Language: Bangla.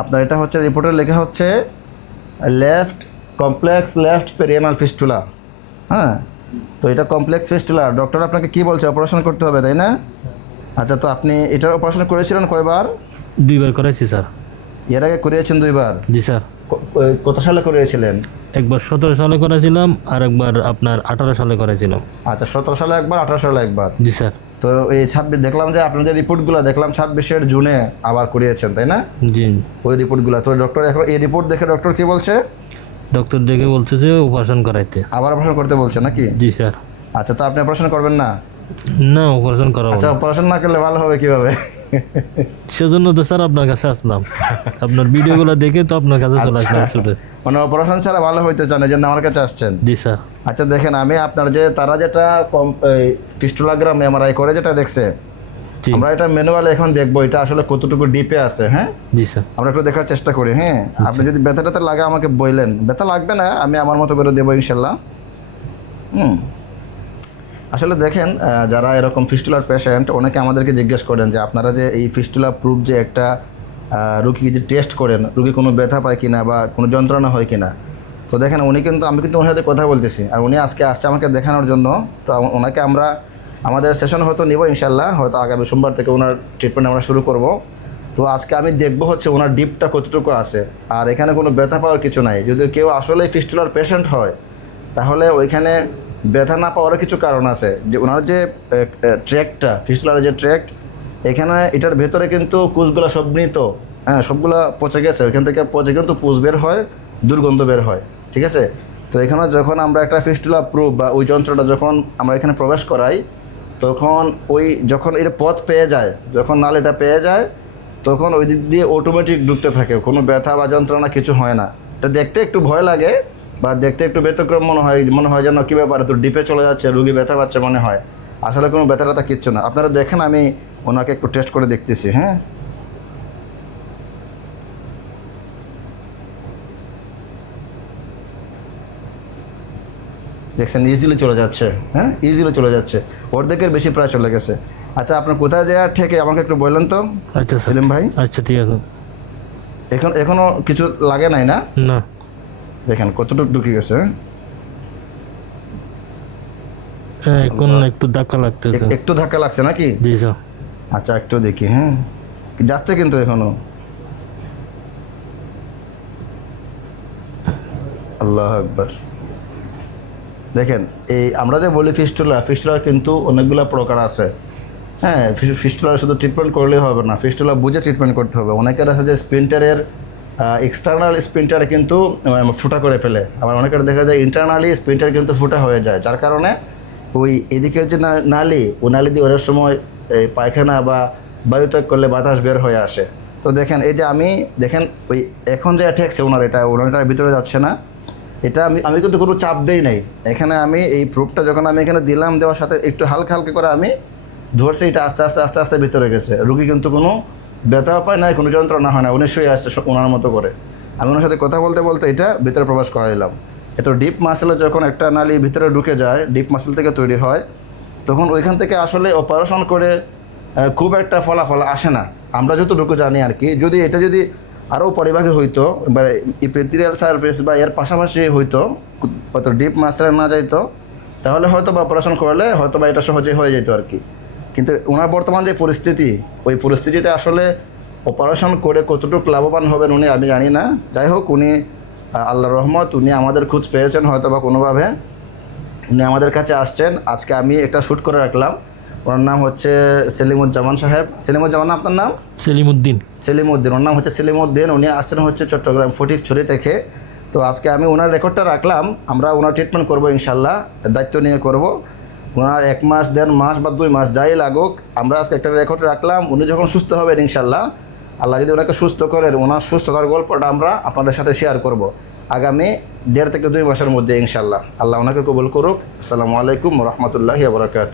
আপনার এটা হচ্ছে রিপোর্টে লেখা হচ্ছে কমপ্লেক্স লেফট পেরিয়ানাল ফিস্টুলা। হ্যাঁ, তো এটা কমপ্লেক্স ফিস্টুলা। ডক্টর আপনাকে কি বলছে? অপারেশন করতে হবে, তাই না? আচ্ছা, তো আপনি এটার অপারেশন করেছিলেন কয়বার? 2বার করেছি স্যার। এর আগে করিয়েছেন 2বার? জি স্যার। কত সালে করিয়েছিলেন? একবার 17 সালে করেছিলাম আর একবার আপনার 18 সালে করেছিলাম। আচ্ছা, 17 সালে একবার, 18 সালে একবার। জি স্যার। তো এই 26 দেখলাম যে আপনাদের রিপোর্টগুলো দেখলাম 26 জুনে আবার করিয়েছেন, তাই না? জি। ওই রিপোর্টগুলো তো ডক্টর এখন এই রিপোর্ট দেখে ডক্টর কি বলছে? ডক্টর দেখে বলছে যে অপারেশন করাইতে। আবার অপারেশন করতে বলছে নাকি? জি স্যার। আচ্ছা, তো আপনি অপারেশন করবেন না? না, অপারেশন করাবো আচ্ছা, না। অপারেশন না করলে ভালো হবে কিভাবে? সেজন্য তো স্যার আপনার কাছে আসলাম, আপনার ভিডিওগুলো দেখে তো আপনার কাছে চলে আসলাম শুধু। মানে অপারেশন ছাড়া ভালো হইতে চান, এই জন্য আমার কাছে আসছেন? জি স্যার। আচ্ছা, দেখেন আমি আপনার যে তারা যেটা ফিস্টুলাগ্রাম এমআরআই করে যেটা দেখছে, জি। আমরা এটা ম্যানুয়ালি এখন দেখবো এটা আসলে কতটুকু ডিপে আছে। হ্যাঁ, জি স্যার। আমরা একটু দেখার চেষ্টা করি। হ্যাঁ, আপনি যদি ব্যথা ট্যাথা লাগে আমাকে বললেন, ব্যথা লাগবে না, আমি আমার মতো করে দেবো ইনশাল্লাহ। আসলে দেখেন, যারা এরকম ফিস্টুলার পেশেন্ট অনেকে আমাদেরকে জিজ্ঞেস করেন যে আপনারা যে এই ফিস্টুলা প্রুফ যে একটা রুগী যে টেস্ট করেন, রুগী কোনো ব্যথা পায় কিনা বা কোনো যন্ত্রণা হয় কিনা। তো দেখেন আমি কিন্তু ওনার সাথে কথা বলতেছি, আর উনি আজকে আসছে আমাকে দেখানোর জন্য। তো ওনাকে আমরা আমাদের সেশন হয়তো নিব ইনশাল্লাহ, হয়তো আগামী সোমবার থেকে ওনার ট্রিটমেন্ট আমরা শুরু করব। তো আজকে আমি দেখবো হচ্ছে ওনার ডিপটা কতটুকু আছে, আর এখানে কোনো ব্যথা পাওয়ার কিছু নাই। যদি কেউ আসলে ফিস্টুলার পেশেন্ট হয় তাহলে ওইখানে ব্যথা না পাওয়ারও কিছু কারণ আছে। যে ওনার যে ট্র্যাকটা, ফিস্টুলার যে ট্র্যাক্ট, এখানে এটার ভেতরে কিন্তু কুচগুলো সব মৃত। হ্যাঁ, সবগুলো পচে গেছে, ওইখান থেকে পচে কিন্তু পুষ বের হয়, দুর্গন্ধ বের হয়। ঠিক আছে, তো এখানে যখন আমরা একটা ফিস্টুলা প্রুফ বা ওই যন্ত্রটা যখন আমরা এখানে প্রবেশ করাই, তখন যখন এর পথ পেয়ে যায়, যখন নালীটা পেয়ে যায়, তখন ওই দিক দিয়ে অটোমেটিক ঢুকতে থাকে, কোনো ব্যথা বা যন্ত্রণা কিছু হয় না। এটা দেখতে একটু ভয় লাগে বা দেখতে একটু ব্যতিক্রম মনে হয় যেন কী ব্যাপারে তো ডিপে চলে যাচ্ছে, রুগী ব্যথা পাচ্ছে মনে হয়। আসলে কোনো ব্যথা ট্যাথা কিচ্ছু না। আপনারা দেখেন, আমি ওনাকে একটু টেস্ট করে দেখতেছি। হ্যাঁ, দেখছেন ইজিলি চলে যাচ্ছে। হ্যাঁ, ইজিলি চলে যাচ্ছে, অর্ধেকের বেশি প্রায় চলে গেছে। আচ্ছা, আপনার কোথায় যাওয়ার ঠেকে আমাকে একটু বললেন তো আচ্ছা স্যার। সেলিম ভাই। আচ্ছা ঠিক আছে। এখনো কিছু লাগে নাই না? না। দেখেন কতটুকু ঢুকে গেছে। হ্যাঁ, এখন একটু ধাক্কা লাগতেছে। একটু ধাক্কা লাগছে নাকি? জি স্যার। আচ্ছা, একটু দেখি। হ্যাঁ, যাচ্ছে কিন্তু এখনো। আল্লাহ আকবার। দেখেন, এই আমরা যে বলি ফিস্টুলার কিন্তু অনেকগুলো প্রকার আছে। হ্যাঁ, ফিস্টুলার শুধু ট্রিটমেন্ট করলেই হবে না, ফিস্টুলা বুঝে ট্রিটমেন্ট করতে হবে। অনেকের আছে যে স্প্রিন্টারের এক্সটার্নাল স্প্রিন্টারে কিন্তু ফুটা করে ফেলে, আবার অনেকের দেখা যায় ইন্টারনালি স্প্রিন্টার কিন্তু ফুটা হয়ে যায়, যার কারণে ওই এদিকের যে নালী, ওই নালী দিয়ে অনেক সময় এই পায়খানা বা বায়ুত্যাগ করলে বাতাস বের হয়ে আসে। তো দেখেন, এই যে দেখেন ওই এখন যে ঠেকছে ওনারটার ভিতরে যাচ্ছে না। এটা আমি কিন্তু কোনো চাপ দেই নাই এখানে। আমি এই প্রুফটা যখন আমি এখানে দিলাম, দেওয়ার সাথে একটু হালকা হালকা করে আমি ধরছি, এটা আস্তে আস্তে আস্তে আস্তে ভিতরে গেছে। রুগী কিন্তু কোনো ব্যথাও পায় না, কোনো যন্ত্রণা হয় না, উনি শুয়ে আসছে ওনার মতো করে। আমি ওনার সাথে কথা বলতে বলতে এটা ভিতরে প্রবেশ করাইলাম। এত ডিপ মাসেলে যখন একটা নালী ভিতরে ঢুকে যায়, ডিপ মাসেল থেকে তৈরি হয়, তখন ওইখান থেকে আসলে অপারেশন করে খুব একটা ফলাফল আসে না, আমরা যতটুকু জানি আর কি। যদি আরও পরিভাগে হইতো বা ইপিথেলিয়াল সারফেস বা এর পাশাপাশি হইতো, অত ডিপ মাসেলে না যাইতো, তাহলে হয়তো বা অপারেশন করলে হয়তো বা এটা সহজে হয়ে যেত আর কি। কিন্তু ওনার বর্তমান যে পরিস্থিতি, ওই পরিস্থিতিতে আসলে অপারেশন করে কতটুকু লাভবান হবেন উনি, আমি জানি না। যাই হোক, উনি আল্লাহর রহমত, উনি আমাদের খোঁজ পেয়েছেন হয়তো বা কোনোভাবে, উনি আমাদের কাছে আসছেন। আজকে আমি একটা শ্যুট করে রাখলাম। ওনার নাম হচ্ছে সেলিমুজ্জামান সাহেব। সেলিমুজ্জামান, আপনার নাম? সেলিমউদ্দিন। ওর নাম হচ্ছে সেলিমউদ্দিন। উনি আসছেন হচ্ছে চট্টগ্রাম ফটিকছড়ি থেকে। তো আজকে আমি ওনার রেকর্ডটা রাখলাম, আমরা ওনার ট্রিটমেন্ট করবো ইনশাল্লাহ, দায়িত্ব নিয়ে করব। ওনার 1 মাস 1.5 মাস বা 2 মাস যাই লাগুক, আমরা আজকে একটা রেকর্ড রাখলাম। উনি যখন সুস্থ হবেন ইনশাল্লাহ, আল্লাহ যদি ওনাকে সুস্থ করেন, ওনার সুস্থ হওয়ার গল্পটা আমরা আপনাদের সাথে শেয়ার করব আগামী 1.5 থেকে 2 মাসের মধ্যে ইনশাল্লাহ। আল্লাহ ওনাকে কবুল করুক। আসসালামু আলাইকুম ওয়া রাহমাতুল্লাহি ওয়া বারাকাতুহু।